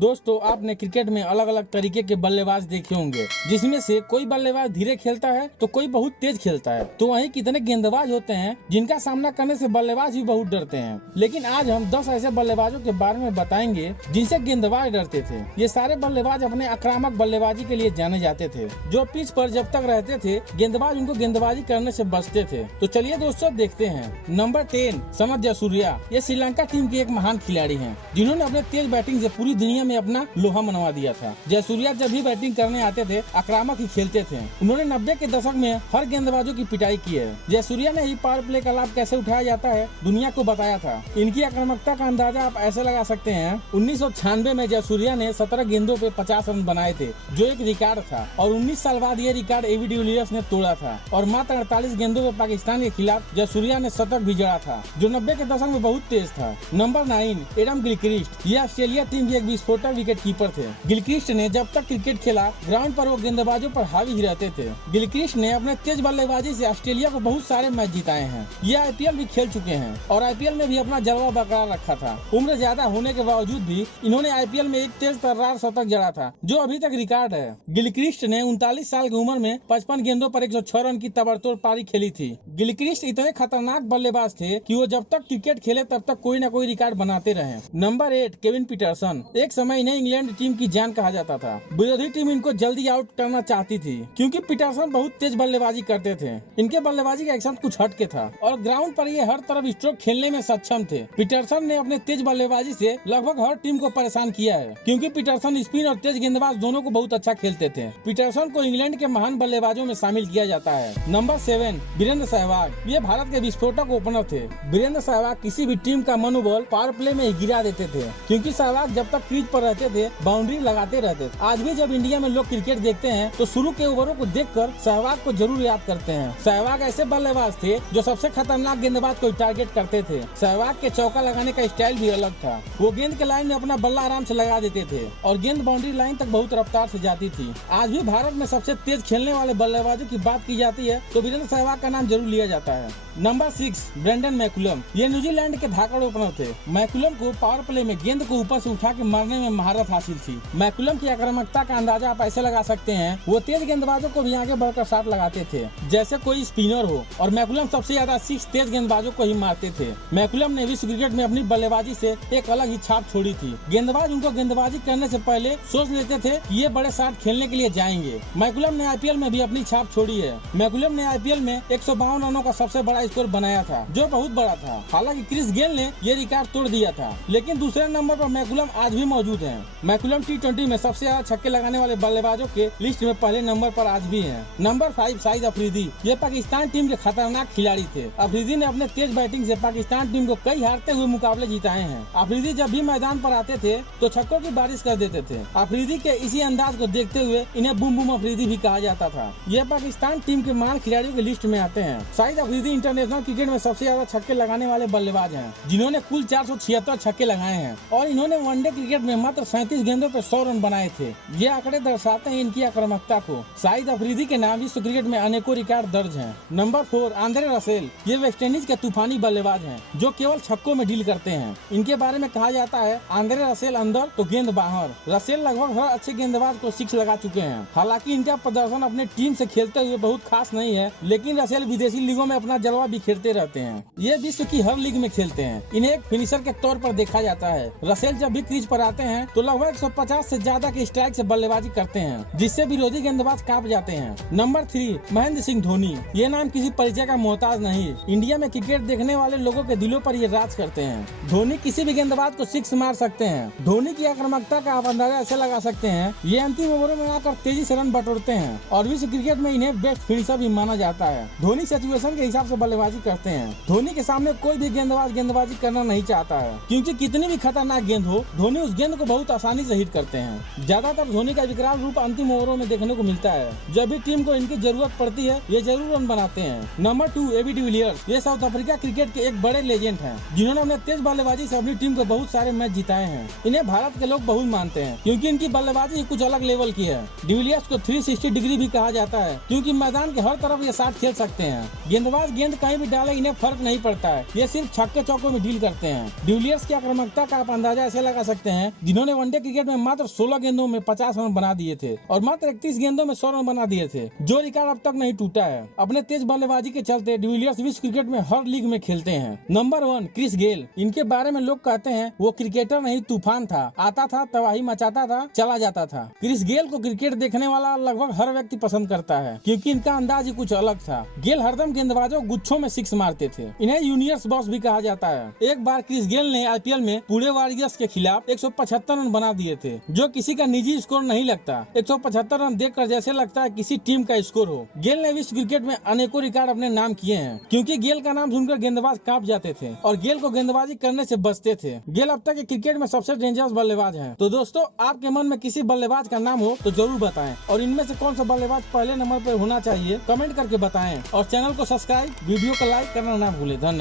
दोस्तों आपने क्रिकेट में अलग अलग तरीके के बल्लेबाज देखे होंगे, जिसमें से कोई बल्लेबाज धीरे खेलता है तो कोई बहुत तेज खेलता है। तो वहीं कितने गेंदबाज होते हैं जिनका सामना करने से बल्लेबाज भी बहुत डरते हैं। लेकिन आज हम 10 ऐसे बल्लेबाजों के बारे में बताएंगे जिनसे गेंदबाज डरते थे। ये सारे बल्लेबाज अपने आक्रामक बल्लेबाजी के लिए जाने जाते थे, जो पिच पर जब तक रहते थे गेंदबाज उनको गेंदबाजी करने से बचते थे। तो चलिए दोस्तों देखते हैं। Number 10 summer Jayasuriya. ये श्रीलंका टीम के एक महान खिलाड़ी हैं, जिन्होंने अपने तेज बैटिंग से पूरी दुनिया में अपना लोहा मनवा दिया था। जयसूर्या जब भी बैटिंग करने आते थे आक्रामक ही खेलते थे। उन्होंने 90 के दशक में हर गेंदबाजों की पिटाई की है। जयसूर्या ने ही पावर प्ले का लाभ कैसे उठाया जाता है दुनिया को बताया था। इनकी आक्रामकता का अंदाजा आप ऐसे लगा सकते हैं। 1996 में जयसूर्या ने 17 गेंदों पे 50 रन बनाए थे, जो एक रिकॉर्ड था, और 19 साल बाद ये रिकॉर्ड एबी डिविलियर्स ने तोड़ा था। और मात्र 48 गेंदों पे पाकिस्तान के खिलाफ जयसूर्या ने शतक भी जड़ा था, जो 90 के दशक में बहुत तेज था। Number 9 Adam Gilchrist. ये ऑस्ट्रेलिया टीम के एक विस्फोटक विकेट कीपर थे। गिलक्रिस्ट ने जब तक क्रिकेट खेला ग्राउंड पर वो गेंदबाजों पर हावी ही रहते थे। गिलक्रिस्ट ने अपने तेज बल्लेबाजी से ऑस्ट्रेलिया को बहुत सारे मैच जिताए हैं। ये आईपीएल भी खेल चुके हैं और आईपीएल में भी अपना जलवा बरकरार रखा था। उम्र ज्यादा होने के बावजूद भी इन्होंने आईपीएल में एक तेज तर्रार शतक जड़ा था, जो अभी तक रिकॉर्ड है। गिलक्रिस्ट ने 39 साल की उम्र में 55 गेंदों पर 106 रन की ताबड़तोड़ पारी खेली थी। गिलक्रिस्ट इतने खतरनाक बल्लेबाज थे कि वो जब तक क्रिकेट खेले तब तक कोई न कोई रिकॉर्ड बनाते रहे। Number 8 Kevin Pietersen. एक समय इन्हें इंग्लैंड टीम की जान कहा जाता था। विरोधी टीम इनको जल्दी आउट करना चाहती थी, क्योंकि पीटरसन बहुत तेज बल्लेबाजी करते थे। इनके बल्लेबाजी का एक्शन कुछ हट के था और ग्राउंड पर ये हर तरफ स्ट्रोक खेलने में सक्षम थे। पीटरसन ने अपने तेज बल्लेबाजी से लगभग हर टीम को परेशान किया है, क्योंकि पीटरसन स्पिन और तेज गेंदबाज दोनों को बहुत अच्छा खेलते थे। पीटरसन को इंग्लैंड के महान बल्लेबाजों में शामिल किया जाता है। नंबर 7 वीरेंद्र सहवाग। ये भारत के विस्फोटक ओपनर थे। वीरेंद्र सहवाग किसी भी टीम का मनोबल पावर प्ले में ही गिरा देते थे, क्योंकि सहवाग जब तक क्रीज पर रहते थे बाउंड्री लगाते रहते थे। आज भी जब इंडिया में लोग क्रिकेट देखते हैं तो शुरू के ओवरों को देखकर सहवाग को जरूर याद करते हैं। सहवाग ऐसे बल्लेबाज थे जो सबसे खतरनाक गेंदबाज को टारगेट करते थे। सहवाग के चौका लगाने का स्टाइल भी अलग था। वो गेंद के लाइन में अपना बल्ला आराम से लगा देते थे और गेंद बाउंड्री लाइन तक बहुत रफ्तार से जाती थी। आज भी भारत में सबसे तेज खेलने वाले बल्लेबाजों की बात की जाती है तो वीरेंद्र सहवाग का नाम जरूर लिया जाता है। Number 6 Brendon McCullum. ये न्यूजीलैंड के धाकड़ ओपनर थे। मैकुलम को पावर प्ले में गेंद को ऊपर से उठा के मारने में महारत हासिल थी। मैकुलम की आक्रामकता का अंदाजा आप ऐसे लगा सकते हैं। वो तेज गेंदबाजों को भी आगे बढ़कर शॉट लगाते थे, जैसे कोई स्पिनर हो, और मैकुलम सबसे ज्यादा 6 तेज गेंदबाजों को ही मारते थे। मैकुलम ने विश्व क्रिकेट में अपनी बल्लेबाजी से एक अलग ही छाप छोड़ी थी। गेंदबाज उनको गेंदबाजी करने से पहले सोच लेते थे कि ये बड़े शॉट खेलने के लिए जाएंगे। मैकुलम ने आईपीएल में भी अपनी छाप छोड़ी है। मैकुलम ने आईपीएल में 152 रनों का सबसे बड़ा स्कोर बनाया था, जो बहुत बड़ा था। हालांकि क्रिस गेल ने ये रिकॉर्ड तोड़ दिया था, लेकिन दूसरे नंबर पर मैकुलम आज भी मौजूद हैं। मैकुलम T20 में सबसे ज्यादा छक्के लगाने वाले बल्लेबाजों के लिस्ट में पहले नंबर पर आज भी हैं। नंबर 5 शाहिद अफरीदी। ये पाकिस्तान टीम के खतरनाक खिलाड़ी थे। अफरीदी ने अपने तेज बैटिंग से पाकिस्तान टीम को कई हारते हुए मुकाबले जिताए हैं। अफरीदी जब भी मैदान पर आते थे तो छक्कों की बारिश कर देते थे। अफरीदी के इसी अंदाज को देखते हुए इन्हें बूम बूम अफरीदी भी कहा जाता था। ये पाकिस्तान टीम के महान खिलाड़ियों की लिस्ट में आते हैं। शाहिद अफरीदी इंटरनेशनल क्रिकेट में सबसे ज्यादा छक्के लगाने वाले बल्लेबाज हैं, जिन्होंने कुल 476 छक्के लगाए हैं, और इन्होंने वनडे क्रिकेट में मात्र 37 गेंदों पे 100 रन बनाए थे। ये आंकड़े दर्शाते हैं इनकी आक्रामकता को। शाहिद अफरीदी के नाम विश्व क्रिकेट में अनेकों रिकॉर्ड दर्ज हैं। Number 4 Andre Russell. ये वेस्टइंडीज के तूफानी बल्लेबाज हैं, जो केवल छक्कों में डील करते हैं। इनके बारे में कहा जाता है आंद्रे रसेल अंदर तो गेंद बाहर। रसेल लगभग हर अच्छे गेंदबाज को 6 लगा चुके हैं। हालांकि इनका प्रदर्शन अपने टीम से खेलते हुए बहुत खास नहीं है, लेकिन रसेल विदेशी लीगों में अपना जलवा बिखेरते रहते हैं। ये विश्व की हर लीग में खेलते हैं। इन्हें एक फिनिशर के तौर पर देखा जाता है। रसेल जब भी क्रीज पर आते हैं तो लगभग 150 से ज्यादा के स्ट्राइक से बल्लेबाजी करते हैं, जिससे विरोधी गेंदबाज कांप जाते हैं। नंबर 3 महेंद्र सिंह धोनी। ये नाम किसी परिचय का मोहताज नहीं। इंडिया में क्रिकेट देखने वाले लोगों के दिलों पर ये राज करते हैं। धोनी किसी भी गेंदबाज को 6 मार सकते हैं। धोनी की आक्रामकता का आप अंदाजा ऐसे लगा सकते हैं। ये अंतिम ओवरों में आकर तेजी से रन बटोरते हैं और विश्व क्रिकेट में इन्हें बेस्ट फिनिशर भी माना जाता है। धोनी सिचुएशन के हिसाब से बल्लेबाजी करते हैं। धोनी के सामने कोई भी गेंदबाज गेंदबाजी करना नहीं चाहता है, क्योंकि कितनी भी खतरनाक गेंद हो धोनी उस गेंद को बहुत आसानी से हिट करते हैं। ज्यादातर धोनी का विकराल रूप अंतिम ओवरों में देखने को मिलता है। जब भी टीम को इनकी जरूरत पड़ती है ये जरूर रन बनाते हैं। Number 2 AB de Villiers. ये साउथ अफ्रीका क्रिकेट के एक बड़े लेजेंड हैं, जिन्होंने अपने तेज बल्लेबाजी से अपनी टीम को बहुत सारे मैच जिताए हैं। इन्हें भारत के लोग बहुत मानते हैं, क्योंकि इनकी बल्लेबाजी कुछ अलग लेवल की है। डिविलियर्स को 360 डिग्री भी कहा जाता है, क्योंकि मैदान के हर तरफ ये शॉट खेल सकते हैं। गेंदबाज गेंद कहीं भी डाले इन्हें फर्क नहीं पड़ता है। ये सिर्फ छक्के चौकों में डील करते हैं। डिविलियर्स की आक्रामकता का आप अंदाजा ऐसे लगा सकते हैं जिन्होंने वनडे क्रिकेट में मात्र 16 गेंदों में 50 रन बना दिए थे और मात्र 31 गेंदों में 100 रन बना दिए थे, जो रिकॉर्ड अब तक नहीं टूटा है। अपने तेज बल्लेबाजी के चलते डिविलियर्स विश्व क्रिकेट में हर लीग में खेलते हैं। Number 1 Chris Gayle. इनके बारे में लोग कहते हैं वो क्रिकेटर नहीं तूफान था, आता था तबाही मचाता था, चला जाता था। क्रिस गेल को क्रिकेट देखने वाला लगभग हर व्यक्ति पसंद करता है क्योंकि इनका अंदाज ही कुछ अलग था। गेल हरदम गेंदबाजों गुच्छों में सिक्स मारते थे। इन्हें यूनिवर्स बॉस भी कहा जाता है। एक बार क्रिस गेल ने आईपीएल में पुणे वॉरियर्स के खिलाफ 175 रन बना दिए थे, जो किसी का निजी स्कोर नहीं लगता। 175 रन देखकर जैसे लगता है किसी टीम का स्कोर हो। गेल ने विश्व क्रिकेट में अनेकों रिकॉर्ड अपने नाम किए हैं क्योंकि गेल का नाम सुनकर गेंदबाज कांप जाते थे और गेल को गेंदबाजी करने से बचते थे। गेल अब तक क्रिकेट में सबसे डेंजरस बल्लेबाज हैं। तो दोस्तों, आपके मन में किसी बल्लेबाज का नाम हो तो जरूर बताएं और इनमें से कौन सा बल्लेबाज पहले नंबर पर होना चाहिए कमेंट करके बताएं और चैनल को सब्सक्राइब, वीडियो को लाइक करना ना भूलें। धन्यवाद।